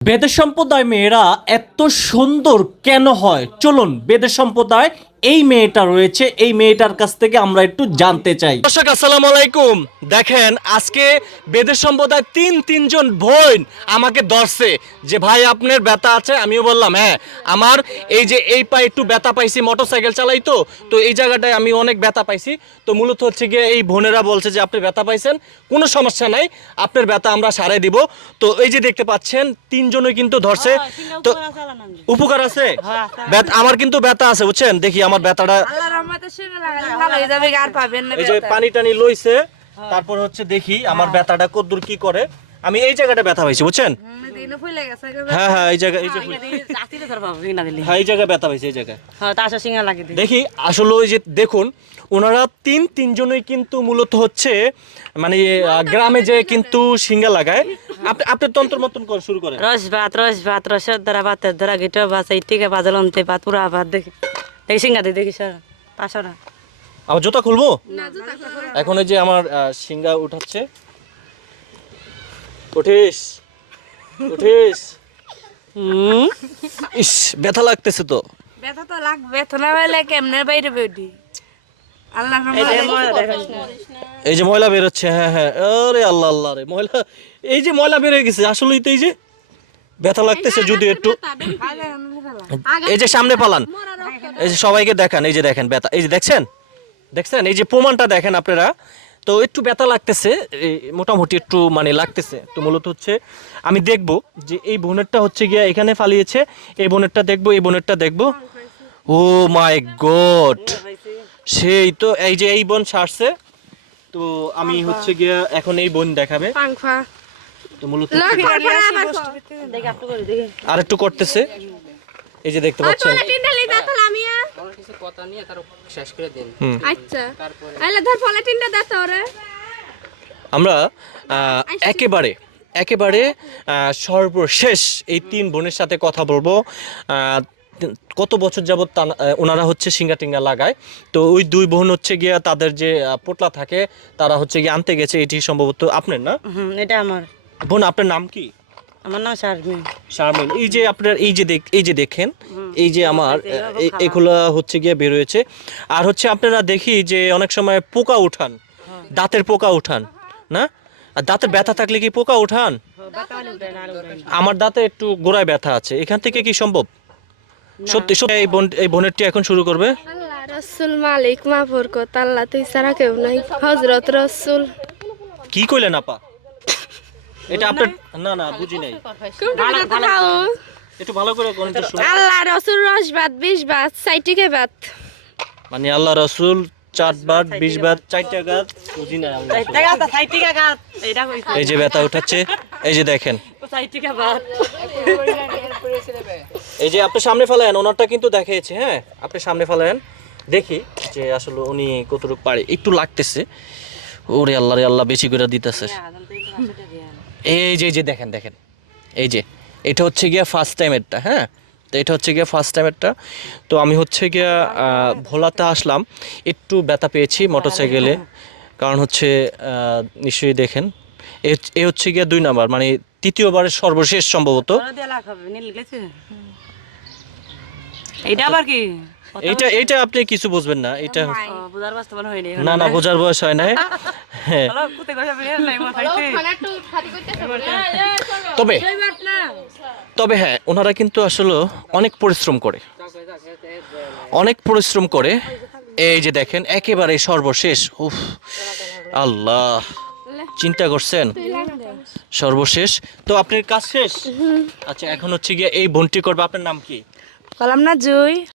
বেদের সম্প্রদায় মেয়েরা এত সুন্দর কেন হয়? চলুন বেদের সম্প্রদায় এই মেয়েটা রয়েছে এই মেয়েটার কাছ থেকে আমরা একটু জানতে চাই। দর্শক আসসালামু আলাইকুম। দেখেন আজকে বেদের সম্প্রদায় তিন তিনজন বোন আমাকে ধরছে যে ভাই আপনার ব্যথা আছে? আমিও বললাম হ্যাঁ আমার এই যে এই পায়ে একটু ব্যথা পাইছি মোটরসাইকেল চালাই তো তো এই জায়গাটায় আমি অনেক ব্যথা পাইছি। তো মূলত হচ্ছে গিয়ে এই বোনেরা বলছে যে আপনি ব্যথা পাইছেন কোনো সমস্যা নাই আপনার ব্যথা আমরা সারাই দিব। তো এই যে দেখতে পাচ্ছেন তিনজনই কিন্তু ধরছে। তো উপকার আছে ব্যথা- আমার কিন্তু ব্যথা আছে বুঝছেন? দেখি আমার ব্যথাটা আল্লাহর রহমতে শুনে লাগালে ভালো হয়ে যাবে আর পাবেন না এই যে পানি টানি লইছে তারপর হচ্ছে দেখি আমার ব্যথাটা কদ্দূর কি করে। আমি এই জায়গাটা ব্যথা পাইছি বুঝছেন? দিনও হ্যাঁ হ্যাঁ এই জায়গা এই যে হ্যাঁ এই জায়গায় ব্যথা পাইছে এই জায়গায়। দেখি আসলে ওই যে দেখুন ওনারা তিন তিনজনই কিন্তু মূলত হচ্ছে মানে গ্রামে যে কিন্তু সিঙ্গা লাগায়। আপনি আপনি তন্ত্র মতন করে শুরু করেন। রস ভাত রস ভাত রসের দ্বারা ভাতের দ্বারা গিটো ভাত এই টিকে বাজাল অন্তে ভাত পুরা ভাত দেখি। দেখি সিঙ্গা দি দেখি স্যার পাঁচশো জুতা খুলবো? এখন এই যে আমার সিঙ্গা উঠাচ্ছে। উঠিস। উঠিস। হুম? ইস ব্যথা লাগতেছে তো। ব্যথা তো ব্যথা না হলে কেমনে বাইরে এই যে ময়লা বেরোচ্ছে হ্যাঁ হ্যাঁ আরে আল্লাহ আল্লাহ রে ময়লা। এই যে ময়লা বেরোয় গেছে আসলেই তো এই যে ব্যথা লাগতেছে যদি একটু। এই যে সামনে পালান। এই যে সবাইকে দেখান এই যে দেখেন ব্যথা এই যে দেখছেন? দেখছেন? এই যে প্রমাণটা দেখেন আপনারা। তো একটু ব্যথা লাগতেছে এই মোটামুটি একটু মানে লাগতেছে। তো মূলত হচ্ছে আমি দেখব যে এই বোনেরটা হচ্ছে গিয়া এখানে ফালিয়েছে এই বোনেরটা দেখব এই বোনেরটা দেখব। Oh my god! সেই তো এই যে এই বোন ছাড়ছে তো আমি হচ্ছে গিয়া এখন এই বোন দেখাবে। তো মূলত আর একটু করতেছে। এই যে দেখতে পাচ্ছেন। হুম। আচ্ছা। আইলে ধর পলিটিনটা দে তো আমরা একেবারে একেবারে সর্বশেষ এই তিন বোনের সাথে কথা বলব। কত বছর যাবত ওনারা হচ্ছে সিঙ্গা টিঙ্গা লাগায়। তো ওই দুই বোন হচ্ছে গিয়া তাদের যে পোটলা থাকে তারা হচ্ছে গিয়ে আনতে গেছে এটি সম্ভবত আপনার না? এটা আমার। বোন আপনার নাম কি? আমার নাম শারমিন। শারমিন এই যে আপনার এই যে দেখ এই যে দেখেন এই যে আমার এগুলা হচ্ছে গিয়ে বের হয়েছে। আর হচ্ছে আপনারা দেখি যে অনেক সময় পোকা উঠান দাঁতের পোকা উঠান না? আর দাঁতের ব্যথা থাকলে কি পোকা উঠান? আমার দাঁতে একটু গোড়ায় ব্যথা আছে এখান থেকে কি সম্ভব? সত্যি সত্যি এই বোন এই বোনেরটি এখন শুরু করবে। আল্লাহ রসুল মালিক মা বরকত আল্লাহ তুই ছাড়া কেউ নাই। হজরত রসুল। কি কইলেন আপা? এটা আপনার না? না বুঝি নাই। একটু ভালো করে গণিত শুনুন আল্লাহ রসুল রস ভাত বিষ ভাত সাইটিকে ভাত। মানে আল্লাহ রসুল চার বার বিশ বার চারটা গাছ বুঝি না কইছে এই যে ব্যথা উঠাচ্ছে এই যে দেখেন। ভাত। এই যে আপনি সামনে ফেলেন ওনারটা কিন্তু দেখিয়েছে হ্যাঁ? আপনি সামনে ফেলেন দেখি যে আসলে উনি কতটুকু পারে। একটু লাগতেছে। ওরে আল্লাহ রে আল্লাহ বেশি করে দিতেছে। এই যে যে, দেখেন দেখেন। এই যে, এটা হচ্ছে গিয়া ফার্স্ট টাইমেরটা হ্যাঁ? তো এটা হচ্ছে গিয়া ফার্স্ট টাইমেরটা তো আমি হচ্ছে গিয়া ভোলাতে আসলাম, একটু ব্যথা পেয়েছি মোটরসাইকেলে, কারণ হচ্ছে নিশ্চয়ই দেখেন। এ হচ্ছে গিয়া দুই নাম্বার মানে তৃতীয়বারের সর্বশেষ সম্ভবত। এইটা আবার কি? এইটা এইটা আপনি কিছু বুঝবেন না এটা বুঝার বাস্তবায়ন হয়নি না না বোঝার বয়স হয় নাই। হ্যাঁ। মা খাইতে তবে তবে হ্যাঁ ওনারা কিন্তু আসলে অনেক পরিশ্রম করে। অনেক পরিশ্রম করে। এই যে দেখেন একেবারে সর্বশেষ। উফ আল্লাহ। চিন্তা করছেন? সর্বশেষ। তো আপনার কাজ শেষ? আচ্ছা এখন হচ্ছে গিয়ে এই বনটি করবে। আপনার নাম কি? বললাম না জুই